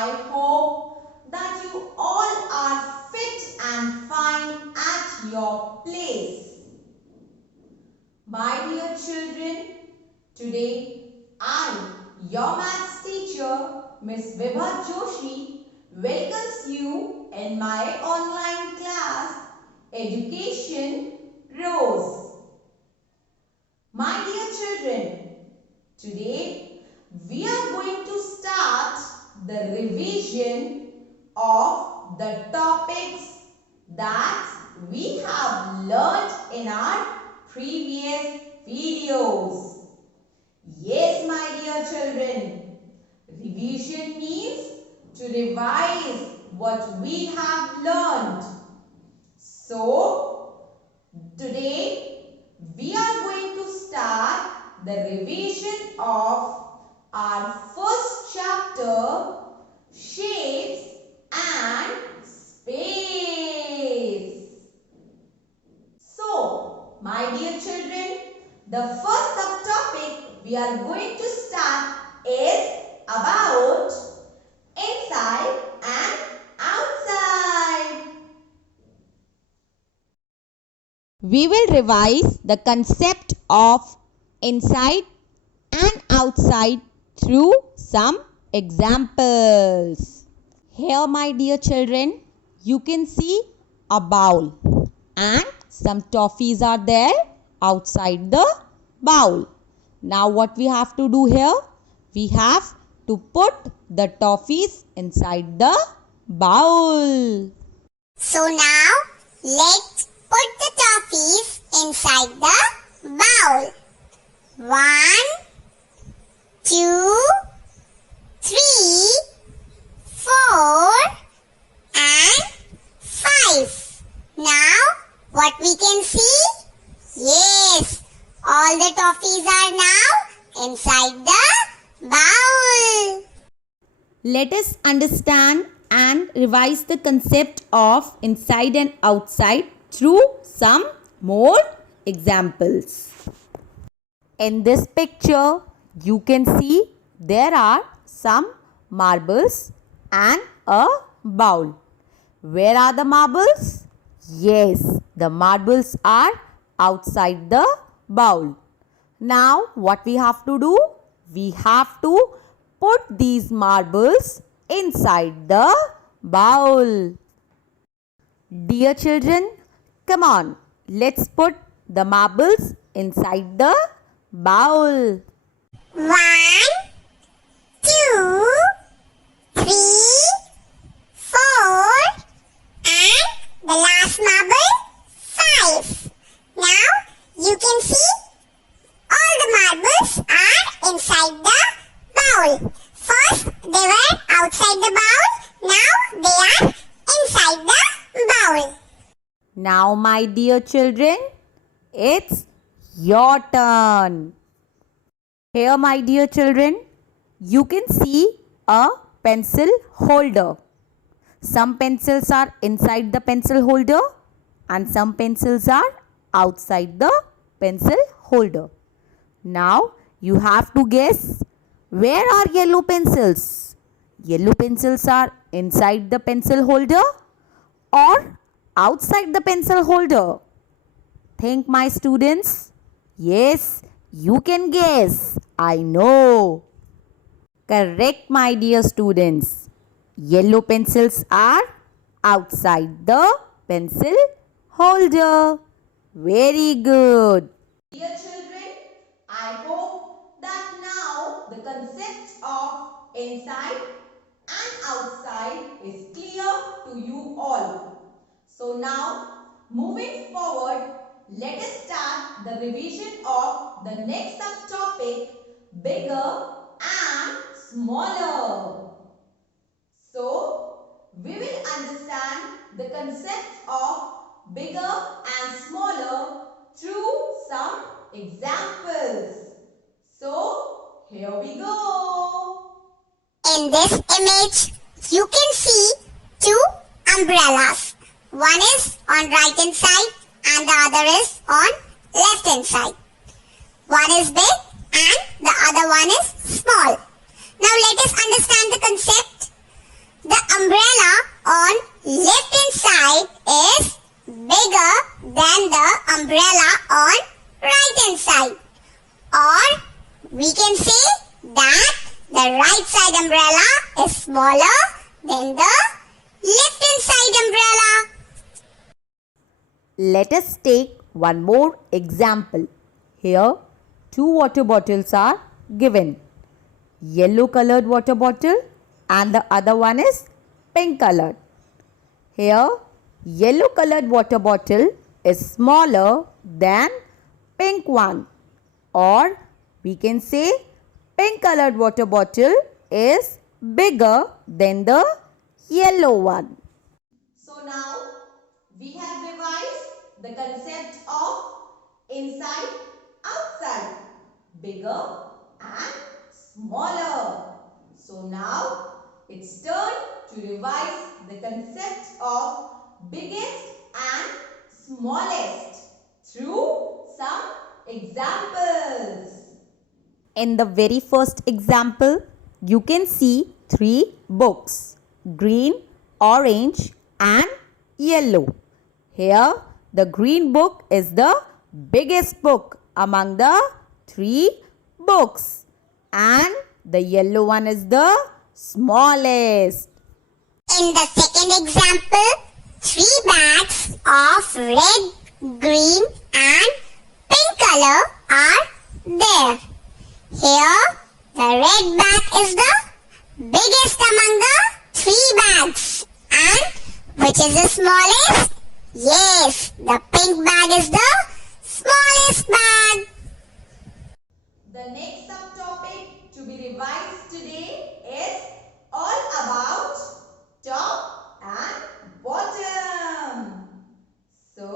I hope that you all are fit and fine at your place. My dear children, today I, your maths teacher, Miss Vibha Joshi, welcomes you in my online class, Education Rose. My dear children, today we are going to start the revision of the topics that we have learnt in our previous videos. Yes, my dear children, revision means to revise what we have learnt. So, today we are going to start the revision of our first chapter, Shapes and Space. So, my dear children, the first subtopic we are going to start is about inside and outside. We will revise the concept of inside and outside through some examples. Here, my dear children, you can see a bowl and some toffees are there outside the bowl. Now what we have to do here? We have to put the toffees inside the bowl. So now let's put the toffees inside the bowl. 1, 2, 3, 4 and 5. Now what we can see? Yes, all the toffees are now inside the bowl. Let us understand and revise the concept of inside and outside through some more examples. In this picture, you can see there are some marbles and a bowl. Where are the marbles? Yes, the marbles are outside the bowl. Now, what we have to do? We have to put these marbles inside the bowl. Dear children, come on, let's put the marbles inside the bowl. 1, 2, 3, 4 and the last marble 5. Now you can see all the marbles are inside the bowl. First they were outside the bowl, now they are inside the bowl. Now, my dear children, it's your turn. Here, my dear children, you can see a pencil holder. Some pencils are inside the pencil holder and some pencils are outside the pencil holder. Now, you have to guess, where are yellow pencils? Yellow pencils are inside the pencil holder or outside the pencil holder? Think, my students. Yes, you can guess. I know. Correct, my dear students. Yellow pencils are outside the pencil holder. Very good. Dear children, I hope that now the concept of inside and outside is clear to you all. So now, moving forward, let us start the revision of the next subtopic, bigger and smaller. So, we will understand the concept of bigger and smaller through some examples. So, here we go. In this image, you can see 2 umbrellas. One is on right hand side and the other is on left hand side. One is big and the other one is small. Now let us understand the concept. the umbrella on left hand side is bigger than the umbrella on right hand side. Or we can say that the right side umbrella is smaller than the left hand side umbrella. Let us take one more example. Here, two water bottles are given. Yellow colored water bottle and the other one is pink colored. Here, yellow colored water bottle is smaller than pink one. Or we can say pink colored water bottle is bigger than the yellow one. So now we have revised the concept of inside, outside, bigger and smaller. So now it's turn to revise the concept of biggest and smallest through some examples. In the very first example, you can see three books: green, orange and yellow. Here, the green book is the biggest book among the three books and the yellow one is the smallest. In the second example, three bags of red, green and pink color are there. Here, the red bag is the biggest among the three bags. And which is the smallest? Yes, the pink bag is the smallest bag. The next subtopic to be revised today is all about top and bottom. So,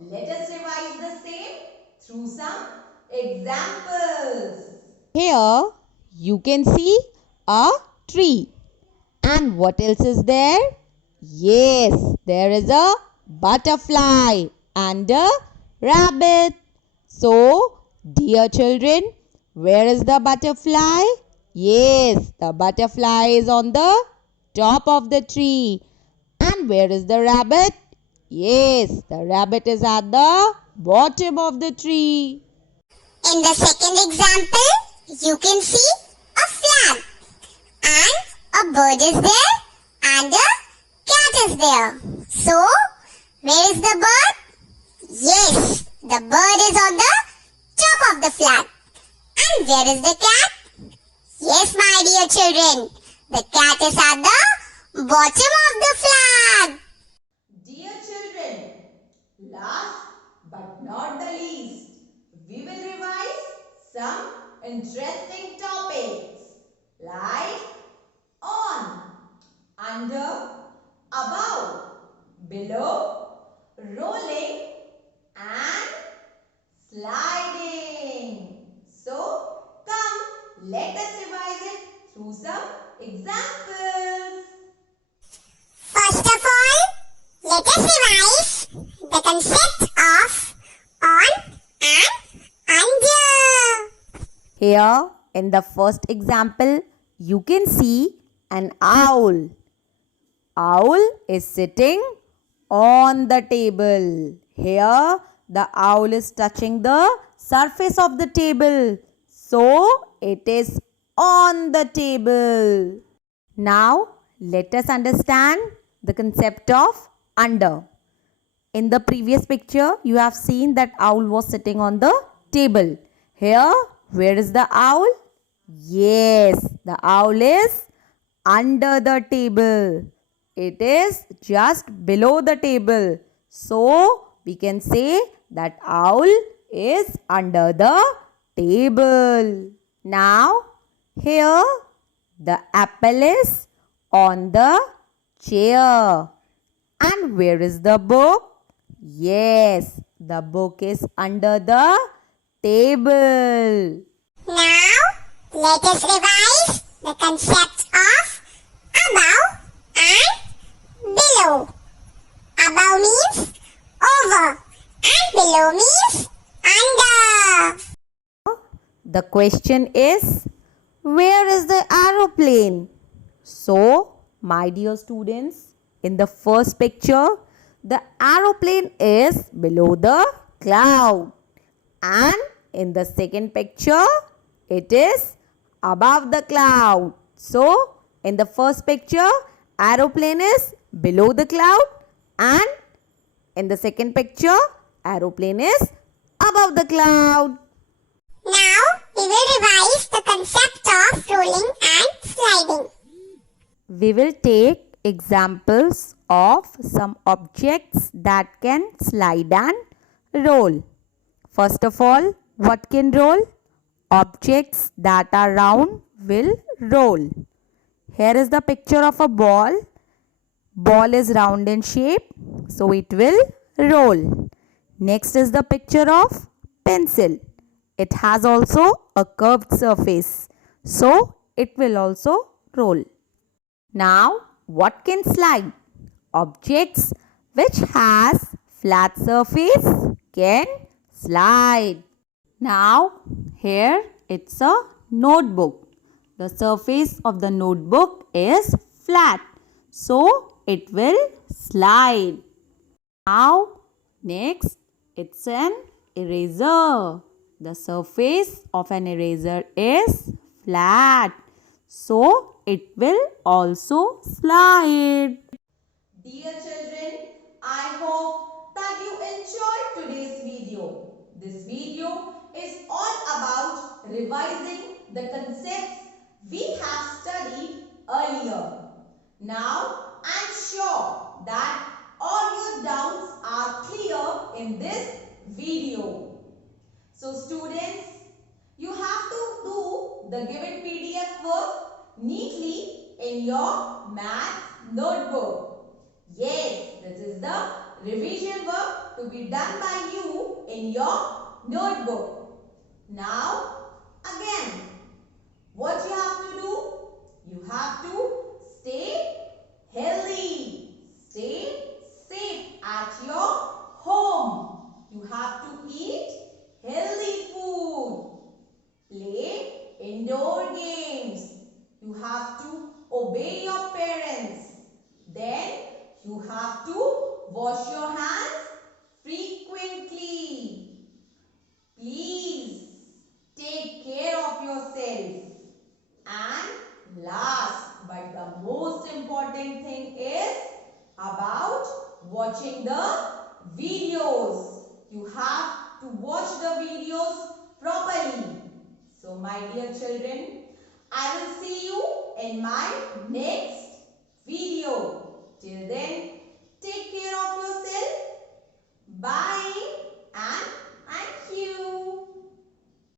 let us revise the same through some examples. Here, you can see a tree. And what else is there? Yes, there is a butterfly and a rabbit. So, dear children, where is the butterfly? Yes, the butterfly is on the top of the tree. And where is the rabbit? Yes, the rabbit is at the bottom of the tree. In the second example, you can see a flag. And a bird is there and a cat is there. So, where is the bird? Yes, the bird is on the top of the flag. And where is the cat? Yes, my dear children, the cat is at the bottom of the flag. Dear children, last but not the least, we will revise some interesting topics like on, under, above, below, rolling and sliding. So, come, let us revise it through some examples. First of all, let us revise the concept of on and under. Here in the first example, you can see an owl. Owl is sitting on the table. Here the owl is touching the surface of the table. So it is on the table. Now let us understand the concept of under. In the previous picture, you have seen that owl was sitting on the table. Here, where is the owl? Yes, the owl is under the table. It is just below the table. So, we can say that owl is under the table. Now, here the apple is on the chair. And where is the book? Yes, the book is under the table. Now, let us revise the concept of above and below. Above means over and below means under. The question is, where is the aeroplane? So, my dear students, in the first picture, the aeroplane is below the cloud. And in the second picture, it is above the cloud. So, in the first picture, aeroplane is below the cloud, and in the second picture, aeroplane is above the cloud. Now we will revise the concept of rolling and sliding. We will take examples of some objects that can slide and roll. First of all, what can roll? Objects that are round will roll. Here is the picture of a ball. Ball is round in shape, so it will roll. Next is the picture of pencil. It has also a curved surface, so it will also roll. Now, what can slide? Objects which has flat surface can slide. Now, here it's a notebook. The surface of the notebook is flat, so it will slide. Now, next it's an eraser. The surface of an eraser is flat, so it will also slide. Dear children, I hope that you enjoyed today's video. This video is all about revising the concepts we have studied earlier. Now, I am sure that all your doubts are clear in this video. So students, you have to do the given PDF work neatly in your maths notebook. Yes, this is the revision work to be done by you in your notebook. Now, again, what you have to do? You have to stay healthy, stay safe at your home. You have to eat healthy food, play indoor games. You have to obey your parents. Then you have to wash your hands frequently. Please take care of yourself. And last but the most important thing is about watching the videos. You have to watch the videos properly. So my dear children, I will see you in my next video. Till then,